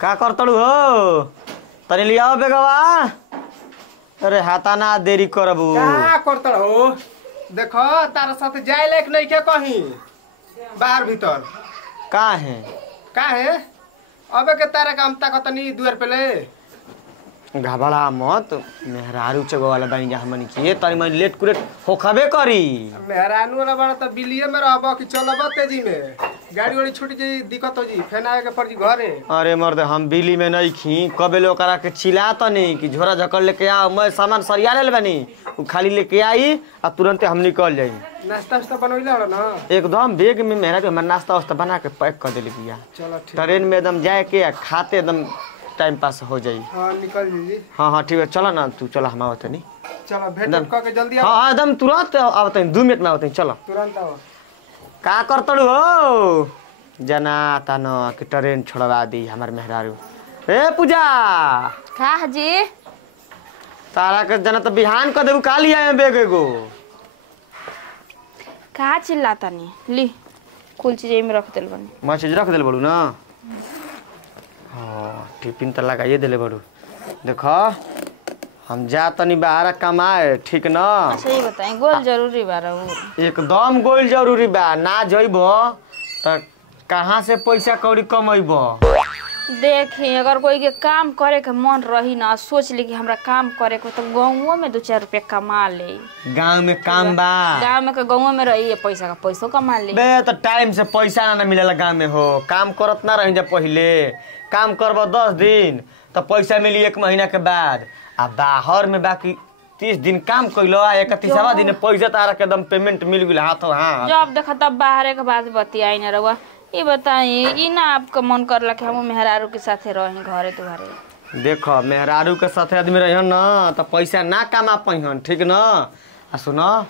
का करतड़ू हो तनी लियाओ बेगवा। अरे हाथा ना देरी करबू का करतड़ हो। देखो तारा साथ जाए लायक नहीं के कहीं बाहर भीतर का है का है। अबे के तारा काम ताकतनी दुआर पे ले घबरा मत मेहरारू चगो वाला बन जा हमन के तनी मैं लेट कुरेट होखबे करी। मेहरानू वाला बड़ा तो बिलिये में रहबो कि चलब तेजी में गाड़ी वाड़ी छूट जाई दिक्कत हो जी फेन आए के पड़ जी घरे। अरे मर्द हम बिली में नहीं खी कबे लोग करा के चिल्ला तनी कि झोरा झकड़ लेके आओ मैं सामान सरिया ले बनी उ खाली लेके आई और तुरंत हम निकल जाई। नाश्ता वास्ता बनवइला हो ना एकदम बेग में मेहरारू हमर नाश्ता वास्ता बना के पैक कर देली बिया। चलो ठीक ट्रेन में एकदम जाए के खाते एकदम टाइम पास हो जाई। हां निकल जी। हाँ ठीक है चलो ना तू चलो हम आवत नहीं। चलो भेंट क के जल्दी आओ। हाँ एकदम तुरंत आवत 2 मिनट में आवत चलो तुरंत आओ। का करतड़ू हो जना तन कि ट्रेन छोड़वा दी हमार मेहरारू। ए पूजा का जी तारा के जना तो बिहान कर देबू का लिया है बेग एगो। का चिल्लातानी ली कुल चीज में रख देल बनी। मैं चीज रख देल बड़ू ना। हाँ टिफिन तो लगाइए दिले बड़ू। देखो हम जा तनी बाहर कमाए ठीक ना। अच्छा ये बताएं गोल जरूरी बा रहू। एकदम गोल जरूरी बा ना जइबो त कहाँ से पैसा कौड़ी कमैबो। देखी अगर कोई के काम करे के मन रही ना सोच ली कि हमरा काम करे को तो गाँव में 2-4 रुपया कमा ले। गाँव में काम बा गाँव में गाँव में रही पैसा का पैसों कमा ले। बे तो टाइम से पैसा ना मिलेला गाँव में हो काम करत ना रही जा पहले काम करबो 10 दिन तो पैसा मिली 1 महीना के बाद आ बाहर में बाकी 30 दिन काम कइलो आ 31वां दिन पैसा तारा के एकदम पेमेंट मिल गेल हाथों हाथ। जब देखा तब बाहर के बाद बतियाई ना रहुआ। ये बताई ई ना आपका मन करला कि हम मेहरारू के साथे रही घरे तुम्हारे। देखो मेहरारू के साथे आदमी रहिहन ना तो पैसा ना कमा पाइहन ठीक ना। आ सुनो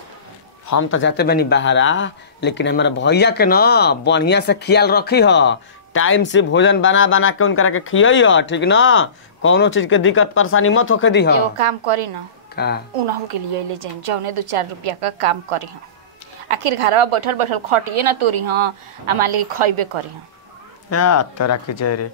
हम तो जाते बनी बाहरा लेकिन हमारा भैया के ना बढ़िया से ख्याल रखी ह टाइम से भोजन बना बना के उनकरा के खियई ह ठीक ना। कौनो चीज के दिक्कत परेशानी मत होके दी ह। एगो काम करी ना का उनहु के लिए ले जाई जौने 2-4 रुपया का काम करी हम आखिर घरवा बैठल बैठल खटिए ना तोरी हाँ आ मान ली खइबे करी हम। या तोरा के जय रे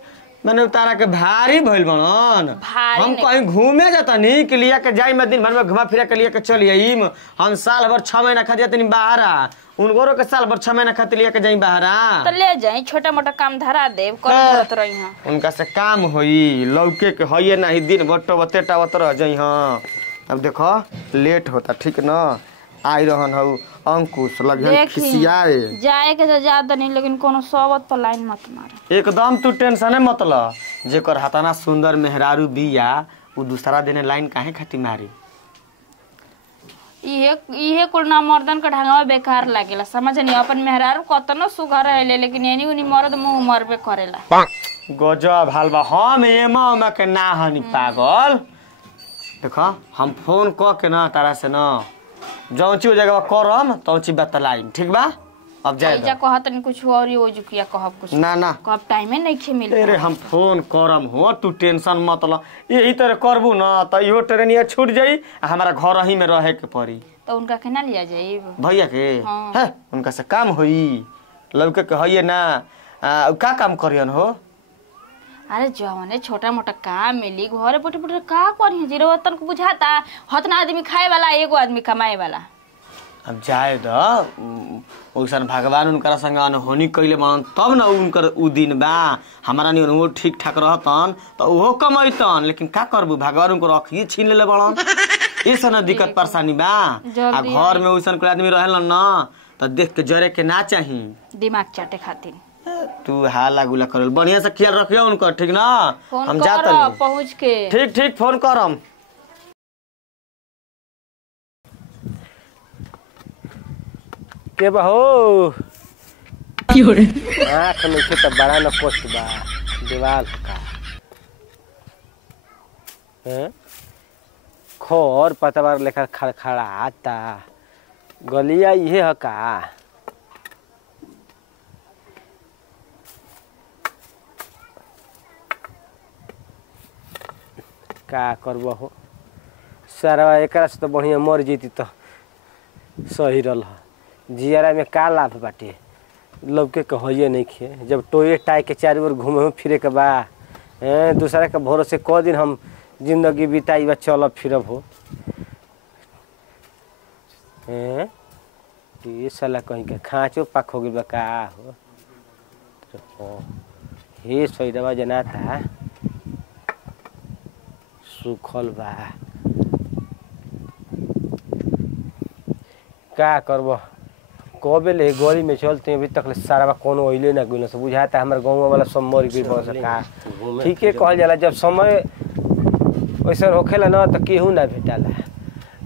मैंने तारा के भारी भइल बनन। भारी हम नहीं। कहीं घूमे जाता नहीं के लिए के जाई में दिन भर में घुमा फिरा के लिए के चली आई हम साल भर 6 महीना खातिर तनी बाहरा उनको के साल भर 6 महीना खातिर लिए के जाई बाहरा तो ले जाई छोटा मोटा काम धरा देव कर करत रही हां। उनका से काम होई लौके के हइए नहीं दिन भर टवत रह जाई। हां अब देखो लेट होता ठीक ना आई रहन हऊ अंकुश लगन खिसियाए जाए के ज्यादा नहीं लेकिन कोनो सोबत पर लाइन मत मारे एकदम तू टेंशन मत ल जेकर हाथाना सुंदर मेहरारू बिया उ दूसरा दिन लाइन काहे खाती मारी। इहे कुल ना मर्दन का ढंगवा बेकार लागेला समझ नहीं अपन मेहरारू कतनो सुघर है लेकिन एनी उनी मर्द मुंह मर पे करेला। गजब हालबा हम एमा उमा के ना हनी पागल। देखो हम फोन क के ना तारा से ना जौची जगह करम तौची बतलाइम ठीक बा। अब जाए जा कहत नहीं कुछ और ही हो जुकिया कहब कुछ ना ना कब टाइम में नहीं खे मिल। अरे हम फोन करम हो तू टेंशन मत ल यही तरह करबू ना तो इहो ट्रेनिया छूट जाई हमारा घर ही में रहे के पड़ी। तो उनका केना लिया जाई भैया के हाँ। है उनका से काम होई लौके के हइए ना का काम करियन हो। अरे जवने छोटा मोटा काम मिली घरे बैठे बैठे का करी जीरो तन को बुझाता हतना आदमी खाए वाला एगो आदमी कमाए वाला। अब जाए द ओइसन भगवान उनकरा संग अनहोनी कइले बन तब न उनकर उ दिन बा हमारा नि वो ठीक ठाक रहतन तो ओहो कमैतन लेकिन का करबू भगवान उनको रखिए छीन लेले बड़न इस न दिक्कत परेशानी बा। आ घर में ओइसन कोई आदमी रहेलन न तो देख के जरे के ना चाही दिमाग चाटे खातिर तू हाला गुला करल बढ़िया से ख्याल रखियो उनका ठीक ना। हम जात पहुंच के ठीक ठीक फोन करम। के बहो आँख में तो बड़ा न पोस्ट बा दीवाल का हैं खोर पतवार लेखा खड़खड़ा आता गलिया ये है का करब हो सारा एकरा से तो बढ़िया मर जीती तो सही रहा जियारा में का लाभ बाटे लौके के होइए नहीं खे जब टोए टाई के चारों ओर घूमे फिरे के बा हैं दूसरा के भरोसे क दिन हम जिंदगी बिताई बा चलब फिरब हो हैं ये साला कहीं के खाँचो पाक हो गई बा का हो हे सैदवा जनाता सुखल बा का करब कबे ले गली में चलते अभी तक ले सारा कोनो अइले ना गइल से बुझाता हमर गांव वाला सब मर गइल बस का ठीके कहल जाला जब समय वैसे होखेला ना तो केहू ना भेटाला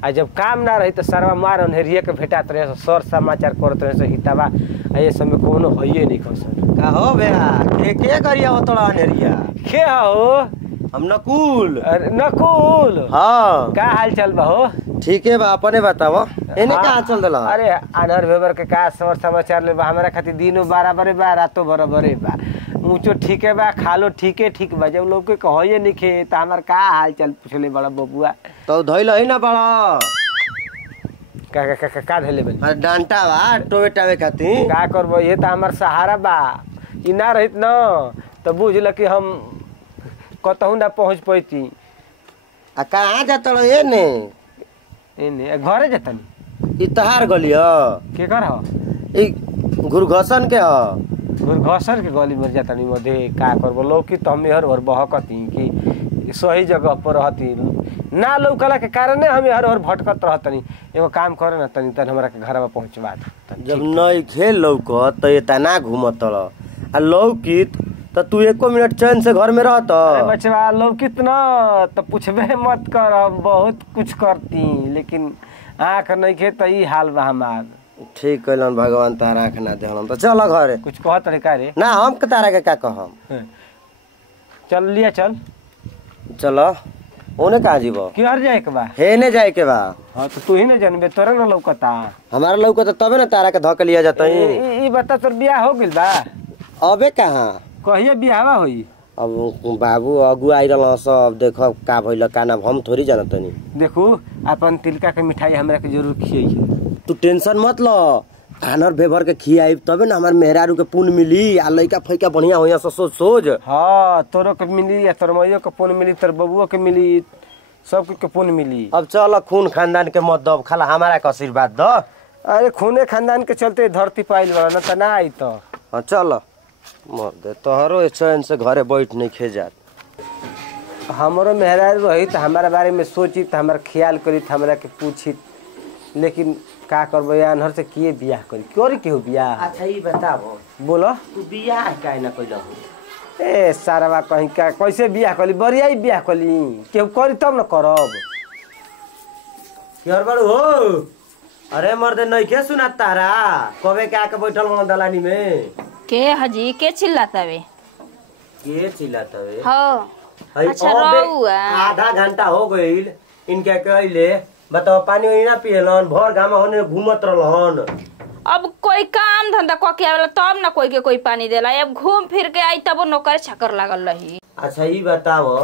आ जब काम ना रही तो सारा मार अंधेरिए के भेटात रहे सर समाचार करत रहे हिताबा आ ये समय कोनो होइए नहीं खसन का हो बेरा के करिया हो तोड़ा अनेरिया के हो हम नकुल। अरे नकुल हाँ का हाल चल बा हो ठीक है बा अपने बताओ एने कहाँ चल दला अरे आनर भेबर के का सर समाचार ले बा हमरा खातिर दिनो बराबर बा रातो बराबर बा ऊंचो ठीक है बा खालो ठीक बा जब लोग के कहिए नहीं खे त हमर का हाल चल पूछले बड़ा बबुआ तो धइल है ना बड़ा का धइले बनी अरे डांटा बा टोवेटावे खातिर का करबो ये त हमर सहारा बा ई ना रहित न त बुझल कि हम कतहु ना पहुंच पैती आ कहाँ जात ये ने एने घरे जतनी ई तहार गली ह के कर हो ई घुरघसन के ह घसर के गली में जातनी मधे का करबो लौकी तो हम हर हर बहकती कि सही जगह पर रहती ना लौकला के कारण हम हर हर भटकत रहतनी एगो काम करे ना तनी तन हमरा के घर में पहुंचवा दे जब नई खेल लौकत तो ये तना घूमत आ लौकित तो तू एको मिनट चैन से घर में रहत बचवा लौकित ना तो पूछबे मत कर हम बहुत कुछ करती लेकिन आँख नहीं खे तो ई हाल बा हमार ठीक कहलन भगवान तारा आँख ना देहलन तो चल घरे कुछ कहत रे का रे ना हम के तारा के का कहम चल लिया चल चल ओने कहाँ जीबो किहर जाए के बा हेने जाए के बा हाँ तो तू ही ना जानबे तोरे ना लौकता हमारा लौकत तबे ना तारा के धक लिया जाता ई बता तोर बियाह हो गेल बा अबे कहाँ कहिए बियाहवा होई अब बाबू अगु आई रहल सब देख का भइल का ना हम थोड़ी जानत तनी देखू अपन तिलका के मिठाई हमरा के जरूर खियाई तू टेंशन मत लो आनर भेभर के खियाई तबे ना हमार मेहरारू के पुन मिली आ लइका फइका बढ़िया होया सोच सोच हाँ तोरो के मिली या तोर मैयो के पुन मिली तोर बबुओ के मिली सब के पुन मिली अब चल खून खानदान के मत दब खाला हमारा के आशीर्वाद द अरे खूने खानदान के चलते धरती पाइल बड़ा ना त ना आई तो हाँ चल मर दे तोहरो चैन से घरे बैठ नहीं खे जात हमारो मेहरारू रही तो हमारा बारे में सोची तो हमारा ख्याल करी तो हमरा के पूछी लेकिन का करबो यानहर से किए बियाह करी क्यों केहू बियाह अच्छा ये बताओ बोलो तू बियाह काहे ना कइला हो ए सारा कहीं का कैसे बियाह कली बरियाई बियाह कली केहू करी तब न करब केहर बड़ू हो अरे मर्दे नहीं के सुना तारा कबे के आके बैठल हो दलानी में के हजी के चिल्लातावे के चिल्लात हवे हो हई अच्छा अबे रहुआ आधा घंटा हो गइल इनके कहले बताओ पानी वानी ना पियलन भर घाम होने घूमत रहलन अब कोई काम धंधा क के आवेला तब ना कोई के कोई पानी देला अब घूम फिर के आई तब नौकर छकर लागल रही अच्छा ये बताओ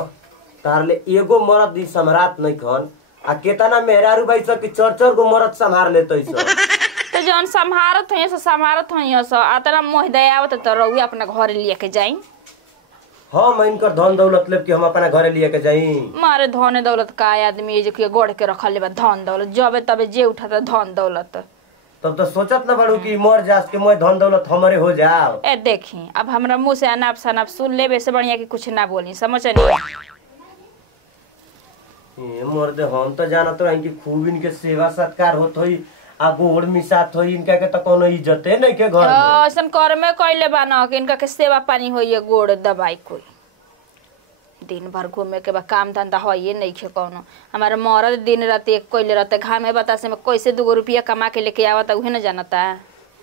तारले एगो मरद दी सम्राट नहीं खन आ केतना मेहरारू भाई सब के चर गो मरद संभार लेते सब तो जौन संभारत हई सो आतना मोह दया आवत त रउआ अपना घर लिए के जाई हम इनकर धन दौलत लेब कि हम अपना घरे लिए के जाई मारे धन दौलत का आदमी जे के गोड़ के रखल बा धन दौलत जबे तबे जे उठाता धन दौलत तब तो सोचत ना बड़ू कि मर जास के मोय धन दौलत हमारे हो जाओ ए देखी अब हमरा मुंह से अनाप शनाप सुन लेबे से बढ़िया कि कुछ ना बोली समझनी मर दे हम तो जानत रही कि खूब इनके सेवा सत्कार होत होई आ गोड़ मिसात होई इनका के तो कोनो इज्जते नहीं के घर में ऐसन कर में कइले बा न कि इनका के सेवा पानी होइए गोड़ दबाई कोई दिन भर घूमे के बा काम धंधा होइए नहीं खे कोनो हमारे मरद दिन रात एक कइले रहते घामे बतासे में कैसे 2 रुपया कमा के लेके आवत उहे न जानता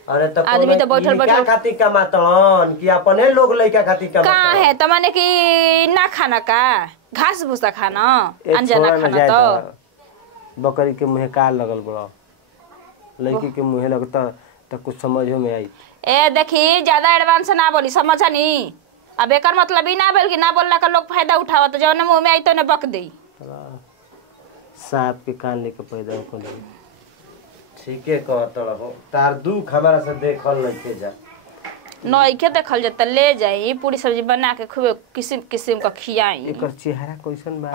अरे तो आदमी तो बैठल बैठल खातिर कमातन कि अपने लोग लइका खातिर का कमातन है त माने कि ना खाना का घास भूसा खाना अनजाना खाना तो बकरी के मुँह का लगल बड़ा लड़की के मुँह लगता तो कुछ समझो में आई ए देखी ज्यादा एडवांस ना बोली समझनी अब एकर मतलब ई ना भेल कि ना बोलला का लोग फायदा उठावत जौन मुंह में आई तो ने बक देई सांप के कान लेके पैदा हो ठीके कहत रहो तार दुख हमारा से देखल नहीं के जा नइखे देखल जाता ले जाई पूरी सब्जी बना के खूब किस्म किस्म का खियाई। एकर चेहरा कैसन बा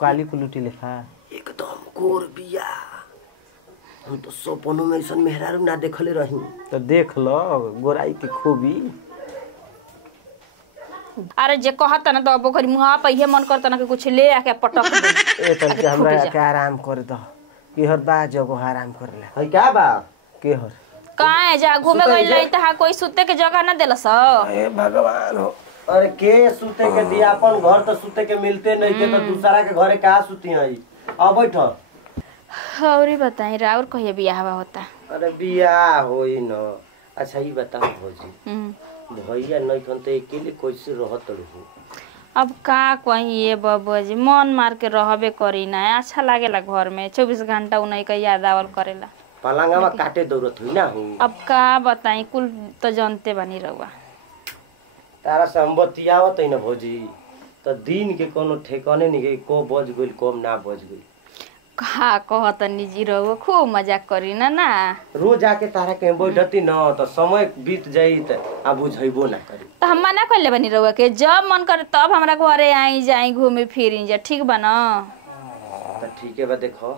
काली कुलुटी लेखा एकदम गोर बिया हम तो सपनों में ऐसा मेहरारू ना देखले रही। तो देख लो गोराई के खूबी। अरे जे कहता ना तो बोखरी मुहा पे ये मन करता ना कि कुछ ले आके पटक दे। ए तन के हमरा के आराम कर दो केहर बा जगह आराम करेला है क्या बा केहर कहाँ है जा घूमे गइल रही त कोई सुते के जगह ना देलस। ए भगवान हो अरे के सुते के दिया अपन घर तो सुते के मिलते नहीं के तो दूसरा के घरे कहाँ सुती है। अब बैठ और बताई राउर कहिए बियाह होता। अरे बियाह होई न। अच्छा ये बताओ भौजी भैया नहीं खन तो अकेले कैसे रहत रहू। अब का कहिए बबुआ जी मन मार के रहबे करी ना अच्छा लागेला घर में 24 घंटा उन्हीं का याद आवल करेला। पलंगवा काटे दौड़त हुई ना हूँ। अब का बताई कुल तो जानते बनी रहुआ। तारा से हम बतियावत है न भौजी तो दिन के कोनो ठेकाने नहीं गई को बज गई कम ना बज गई। का कहत निजी रहुआ खूब मजाक करी ना ना। रोज आके तारा के बैठती न तो समय बीत जाई त आ बुझैबो ना करी। तो हम मना कर ले बनी रहुआ के जब मन करे तब हमरा घरे आई जाई घूमे फिरी जा ठीक बा ना। तो ठीक है बा देखो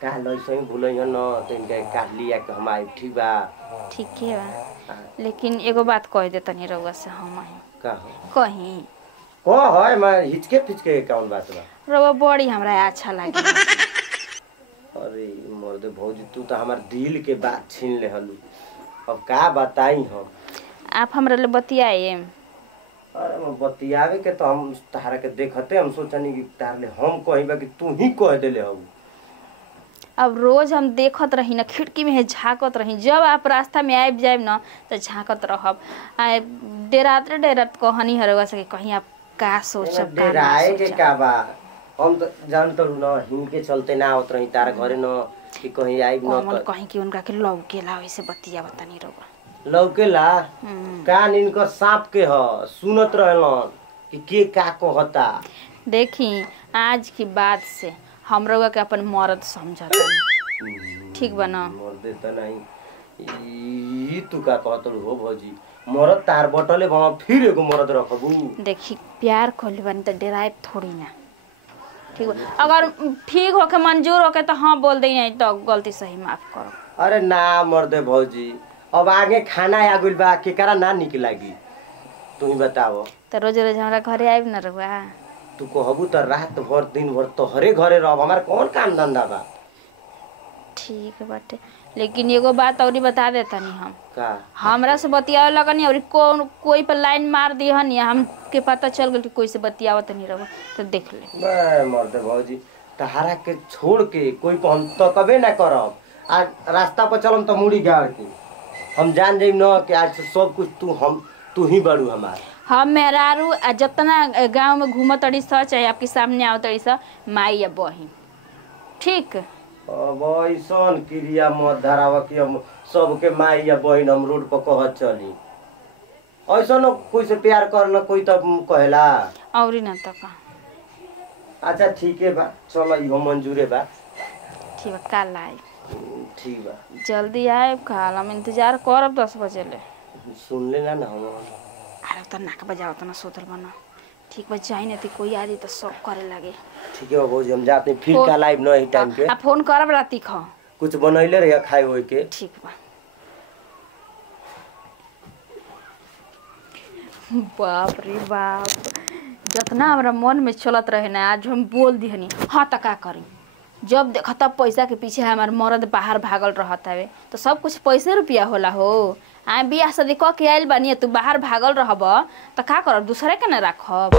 का लइसे भूलै न तो इनके काट लिया के हम आए ठीक बा। ठीक है बा लेकिन एगो बात कह दे तनी रहुआ से हम आई का हो कहीं को है मैं हिचके फिचके कौन बात बा। रहुआ बड़ी हमरा अच्छा लागे। अरे मर्द भौजी तू तो हमार दिल के बात छीन ले हलू। अब का बताई हम। आप हमरा ले बतियाए। अरे मैं बतियावे के तो हम तारा के देखते हम सोचनी कि तार ले हम कही बा कि तू ही कह देले हऊ। अब रोज हम देखत रही ना खिड़की में झाँकत रही जब आप रास्ता में आब जाए ना तो झाँकत रहब। डेरात कहनी हरवा से कहीं आप का सोचब का ना राय के सोचब। का बा हम तो जानत न हिनके चलते ना आवत रही तार घरे न कि कहीं आई न कोमल तो कहीं कि उनका के लौकेला वैसे बतिया बतानी रहुआ। लौकेला कान इनकर सांप के ह सुनत रहलन कि के का कहता। देखी आज की बात से हम रहुआ के अपन मर्द समझता ठीक बा ना। मर्दे त नहीं ई तू का कहत हो भौजी मरद तार बटले वहां फिर एगो मरद रखबू। देखी प्यार खोल बनी तो डेराइब थोड़ी ना ठीक बा। अगर ठीक होके मंजूर होके तो हाँ बोल दी नहीं तो गलती सही माफ करो। अरे ना मर्दे भौजी अब आगे खाना आ गइल बा केकरा ना निक लागी तू ही बताओ। तो रोज रोज हमारा घरे आइब ना रहुआ। तू कहबू तो रात भर दिन भर तोहरे घरे रह हमार कौन काम धंधा बा। ठीक बाटे लेकिन एगो बात और बता देता नहीं हम का हमरा से बतियावे लगनी और कौन कोई पर लाइन मार दी हन या हमके पता चल गई कि कोई से बतियावत नहीं रहो तो देख ले। बे मर्दे भौजी तहारा के छोड़ के कोई को हम तो कबे ना करब। आज रास्ता पर चलम तो मुड़ी गाड़ के हम जान जाइम न कि आज से सब कुछ तू ही बड़ू हमार। हम मेहरारू जितना गांव में घूमत तड़ी स चाहे आपके सामने आओ तड़ी स माई या बहिन ठीक। अब ऐसन क्रिया मत धराव कि हम सबके माई या बहन हम रोड पर कहत चली। ऐसा न कोई से प्यार करना कोई तब कहेला। और ना तो का अच्छा ठीक है बा चलो इहो मंजूरे बा। ठीक बा कल आए ठीक बा जल्दी आए कल हम इंतजार करब 10 बजे ले। सुन लेना ना हम। अरे तो नाक बजाओ तो ना सोतल बना ठीक बा जाई नहीं तो कोई आदि तो सब करे लगे। ठीक है भौजी हम जाते फिर कल आइब न ई टाइम के। आ फोन करब राती खा कुछ बनैले रहिया खाए होए के। ठीक बा। बाप रे बाप जितना हमरा मन में चलत रहे ना आज हम बोल दिहनी हाँ तो का करी। जब देखा तब पैसा के पीछे हमार मर्द बाहर भागल रहत हवे तो सब कुछ पैसे रुपया होला हो। आ बियाह शादी क के आइल बानी तू बाहर भागल रहब तो का करब दूसरे के ना रखब।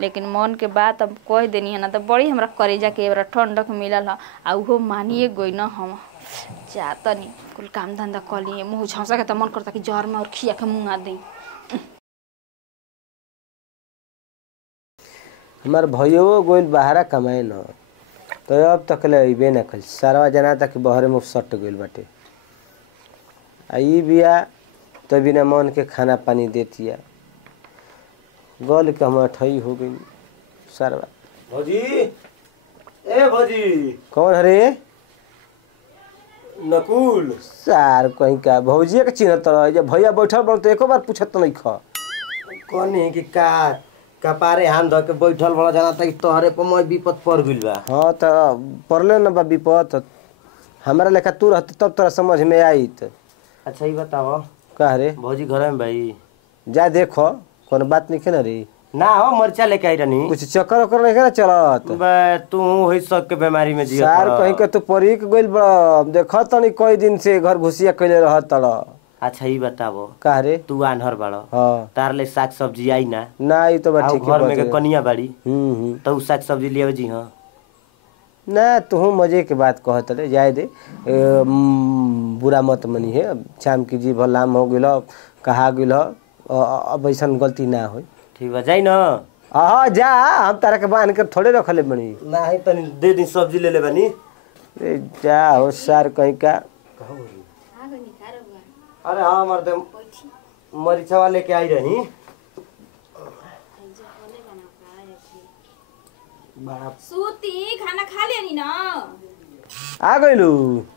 लेकिन मन के बात अब कह देनी है ना तो बड़ी हमरा करेजा के एबरा ठंडक मिलल है आ उहो मानिए गई न हम जाता नहीं कुल काम धंधा कर लिए मुँह झौसा के तो मन करता कि जहर में और खिया के मुँह आ दी। हमार भैयो गोइल बाहरा कमाए न तो अब तक ले अइबे ना कल सारा जना तक बहरे में सट गइल बाटे। आ ई बिया तो बिना मन के खाना पानी देतिया गल के हम ठई हो गई सारा। भौजी ए भौजी कौन हरे नकुल सार कहीं का भौजिया के चिन्हत रह जब भैया बैठल बड़ तो एको बार पूछत नहीं ख कहनी कि का कपारे हाथ धो के बैठल बड़ा जाना था कि तोहरे पर मैं विपद पड़ गइल बा। हाँ तो पढ़ले न बा विपत हमारा लेखा तू रहत तब तोरा समझ में आई अच्छा ये बताओ कह रे भौजी घर में भाई जा देखो कोनो बात नहीं ना रे ना हो मरचा लेके आई रहनी कुछ चक्कर वक्कर नहीं ना चलत बे तू होई सब के बीमारी में जिया सार कहीं के तू परीक गइल बड़ा देखत तनी कई दिन से घर घुसिया कइले रहत तड़ अच्छा ये बताओ कह रे तू आन्हर बाड़ो हाँ तार ले साग सब्जी आई ना ना ई तो बात आउ ठीक घर में है के कनिया बाड़ी हम्म तो उ साग सब्जी लिया जी हाँ ना तू मजे के बात कहत रे जाए दे बुरा मत मनी है अब शाम की जी भलाम हो गेल कहा गेल अब ऐसा गलती ना हो ठीक बा जाई ना हाँ जा हम तारा के बांध कर थोड़े रखले बनी ना है तनी दे दिन सब्जी ले ले बनी ए जा हो सार कहीं का अरे हाँ मर्द मरीचा वाले के आई रहनी बड़ा सूती खाना खा लेनी ना आ गइलू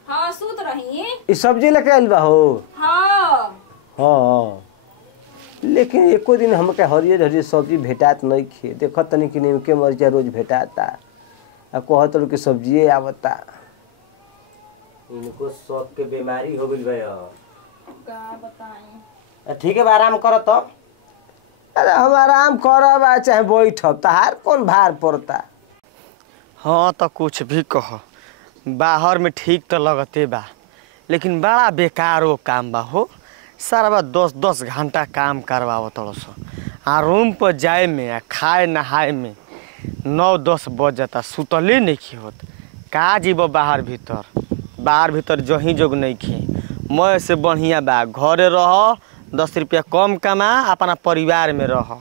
हाँ सूत रही ई सब्जी लेके आइल बा हो हाँ हाँ लेकिन एको दिन हमके हरियर हरियर सब्जी भेटात नहीं खे देखत तनी कि नीमके मरिचा रोज भेटाता आ कहत रहो कि सब्जिए आवता इनको सब के बीमारी हो गइल बा का बताई ठीक है बा आराम करो तो अरे हम आराम करब आ चाहे बैठब तहार कौन भार पड़ता हाँ तो कुछ भी कह बाहर में ठीक तो लगते बा लेकिन बड़ा बेकार वो काम बा हो सारा बा 10-10 घंटा काम करवाव तड़स आ रूम पर जाए में आ खाए नहाए में 9-10 बज जाता सुतले नहीं खी होत का जीव बाहर भीतर जही जोग नहीं खी मैं से बढ़िया बा घरे रह 10 रुपया कम कमा अपना परिवार में रह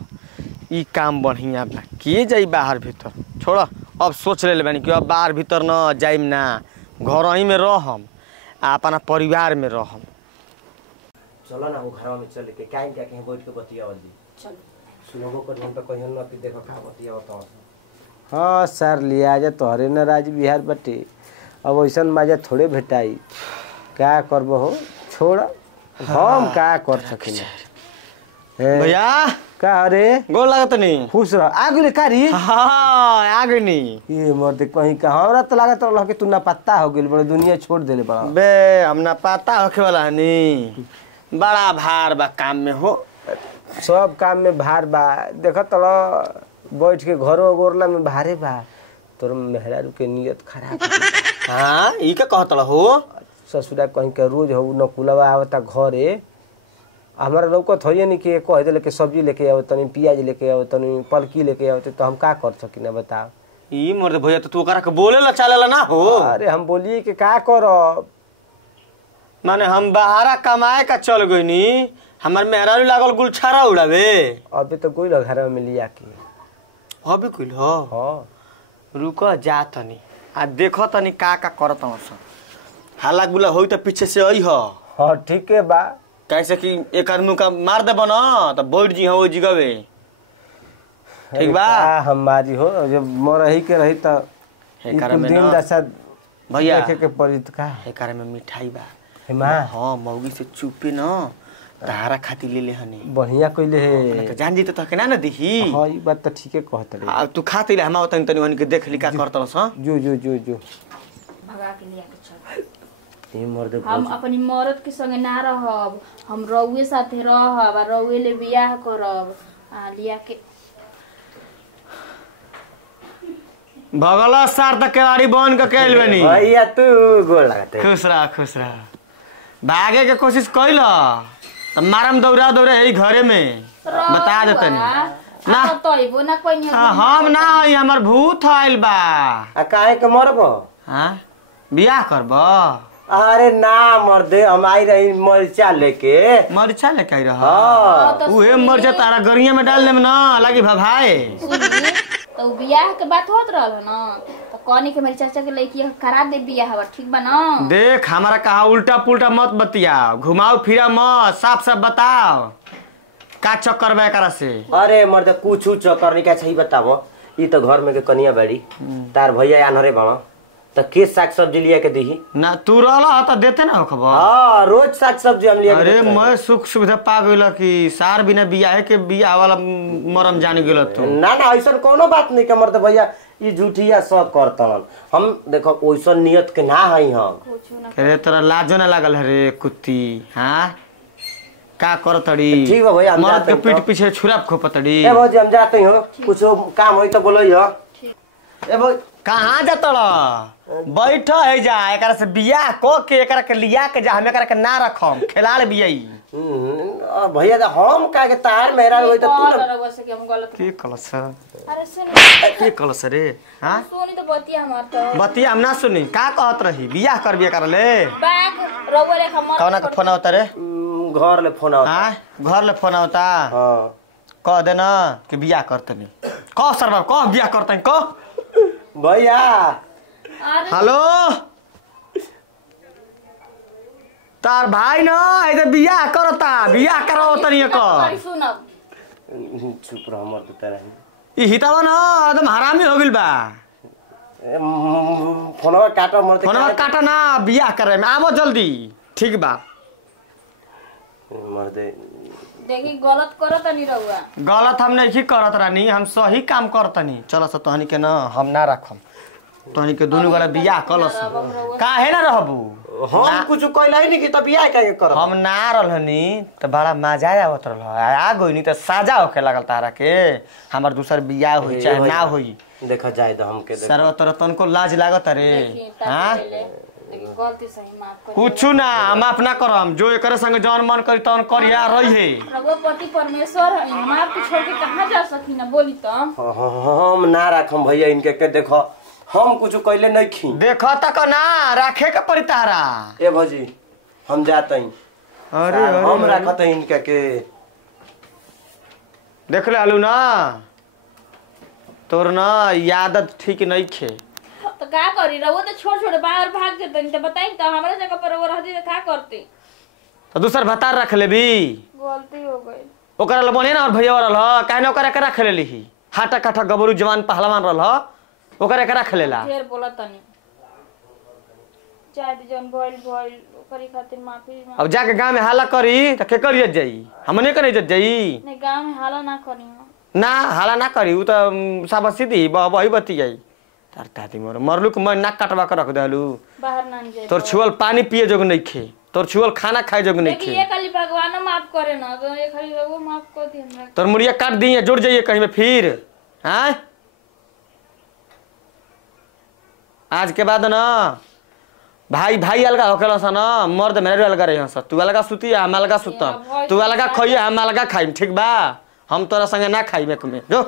ई काम बढ़िया बा के जाई बाहर भीतर छोड़ अब सोच ले बानी कि अब बाहर भीतर न जाइम ना घर ही में रहम आ अपना परिवार में रहम चलो ना वो घरवा में चले के काहे क्या कहीं बैठ के बतियावल जी चलो सुनबो कर हम तो कहियो ना कि देखो का बतियावत हो हाँ सर लिया जा तोहरे न राज बिहार बटे अब ऐसा मजा थोड़े भेटाई क्या करबो हो छोड़ हम का कर सकिन भैया का अरे गोल लागत नहीं खुश रह आ गेले कारी हाँ आ गई नहीं ये मर्द कहीं का हमरा तो लागत रह कि तू ना पत्ता हो गेल बड़े दुनिया छोड़ देले बड़ा बे हम ना पता होखे वाला हनी बड़ा भार बा काम में हो सब काम में भार बा देखत रह बैठ के घरो गोरला में भारे बा तोर मेहरारू के नियत खराब हाँ ई का कहत हो ससुरा कहीं के रोज हो न कुलवा आवता घरे हमारा लौकत होइए नहीं कि कह दे लेके सब्जी लेके आओ तनी प्याज लेके आओ तनी पलकी लेके आओ तो हम का कर सकी ना बताओ ई मर्द भैया तो तू ओकरा के बोलेला चलेला ना हो अरे हम बोलिए कि का करब माने हम बाहरा कमाए का चल गईनी हमार मेहरारू लागल गुलछारा उड़ावे अबे तो कोई घर में लिया के अभी कुल हो हाँ रुक जा तनी आ देखो तनी का करत हस हाला गुला होई तो पीछे से आई हो हाँ ठीक है बा कैसे कि एक आदमी का मार दे बना तो बैठ जी हो जिगवे ठीक बा हमारी हो जब मर ही के रही तो एकरा में दिन ना दशा भैया देखे के पड़ी तो का एकरा में मिठाई बा हेमा हाँ मौगी से चुपे न तारा खाती ले ले हनी बढ़िया कइले है तो जान जी तो के ना न दिही हाँ ये बात तो ठीक है कहत रे आ तू खाती ले हम तनी तनी हनी के देख ली का करतलस जो जो जो जो भगा के लिया के चल ये मर्द हम अपनी मरद के संगे ना रहब हम रउए साथे रहब आ रउए ले बियाह करब आ लिया के भगला सार तक केवाड़ी बन के कैल बनी भैया तू गोड़ लगाते खुश रह भागे के कोशिश कैल त मारम दौड़ा दौड़े है घरे में बता देतनी ना तो इबो ना कोई नहीं हम ना हई हमर भूत आइल बा आ काहे के मरबो हां बियाह करबो अरे ना मर्दे हम आई रही मरचा लेके मरचा लेके आई रहा हाँ उहे मरचा तारा गरिया में डाल देम ना लागी भभाए सुनी तो बियाह के बात होत रहल ना तो कहनी के मेरी चाचा के लड़की करा दे बियाह ठीक बा ना देख हमारा कहा उल्टा पुल्टा मत बतियाओ घुमाओ फिरा मत साफ साफ बताओ का चक्कर बा एकरा से अरे मर्दे कुछ चक्कर नहीं का सही बताबो ई तो घर में के कनिया बाड़ी तार भैया आनरे बड़ा तो के साग सब्जी लिया के दी ना तू रहला त देते ना हो खबर। हाँ रोज साग सब्जी हम लिया के अरे देते रही। मैं सुख सुविधा पा गइल कि सार बिना बियाह के बियाह वाला मरम जान गेल तू। ना ना ऐसा कोनो बात नहीं कमर तो भैया ये झूठिया सब करतन हम देखो वैसा नियत के ना है हम। अरे तोरा लाजो ना लागल है रे कुत्ती हाँ का करतड़ी ठीक बा भैया, हम मर्द जाते के हैं पीठ तो। पीछे छुराप खोपतड़ी। ए भौजी हम जाते हो कुछ काम हो तो बोलो हो। ए भौ कहाँ जातड़ बैठ है जा एकरा से बियाह क के एकरा के लिया के जा हम एकरा के ना रखम खिलाड़ बियाई। भैया तो हम का के तार मेहरा होई तो तू ना के कलस अरे सुन के कलस रे हां सुनी तो बतिया हमार तो बतिया हम ना सुनी का कहत रही बियाह कर बिया कर ले बैग रउआ ले हमर कौना के फोन आवता रे घर ले फोन आवता। हां घर ले फोन आवता हां कह देना कि बियाह करतनी कह सर बाबू कह बियाह करतनी कह भैया हेलो तार भाई ना ऐसे बियाह करता बियाह कराओ तनी कर सुनब चुप रह मर तो तेरा ई हितावा ना एकदम हरामी हो गइल बा। फोनवा काटा मर फोनवा काटा ना बियाह करे में आवो जल्दी ठीक बा। मर दे देखी गलत करत नहीं रहुआ गलत हम नहीं करत रानी हम सही काम करतनी चल स तहनी के ना हम ना रखम तहनी के दोनों गोरा बियाह कलस काहे ना रहबू हम कुछ कहला ही नहीं कि तब बियाह काहे करब। हम ना रहनी त बड़ा मजा आवत रहल आ गइनी त साजा होखे लागल तारा के हमर दूसर बियाह होई चाहे ना होई देखा जाए तो हमके देख सर्व तर तनको लाज लागत रे हां गलती सही माफ कर कुछु ना हम अपना करम जो एकरे संग जौन मन करी तौन करिया रही है। रघुआ पति परमेश्वर है मार के छोड़ के कहाँ जा सकी ना बोली तो हम ना रखम भैया इनके के देखो हम कुछ कहले नहीं खी देखो तक ना रखे के पड़ी तारा। ए भौजी हम जाते हैं अरे हम रखते हैं इनके के देख ले आलू ना तोर ना यादत ठीक नहीं खे तो का करी रघुआ तो छोड़ छोड़ बाहर भाग के तो बताई तो हमारे जगह पर वो रहती तो का करती तो दूसर भतार रख लेबी गलती हो गई ओकरा ल बने ना और भैया रहल काहे ना ओकरा के रख ले लीही हाटा काठा गबरू जवान पहलवान रहल ओकरा के रख लेला। ढेर बोला तनी चाहे जन भइल भइल ओकरी खातिर माफी अब जाके गांव में हाला करी त के कर इज्जत जाई हमने के नहीं इज्जत जाई नहीं गांव में हाला ना करी ना हाला ना करी उ त साबा सीधी वही बती जाई तार ताती मोर मरलू के मैं नाक कटवा के रख देलू बाहर ना जाए तोर छुअल पानी पिए जोग नहीं खे तोर छुअल खाना खाए जोग नहीं देखिए खे ये खाली भगवान माफ करे ना तो ये खाली रघुआ माफ कर दी हमरा तोर मुड़िया काट दिए जुड़ जाइए कहीं में फिर हैं आज के बाद ना भाई भाई अलगा होकेला सा ना मर्द मेरे अलगा रही सा तू अलगा सुती हम अलगा सुतम तू अलगा खइए हम अलगा खाइम ठीक बा हम तोरा संगे ना खाइम एक में जो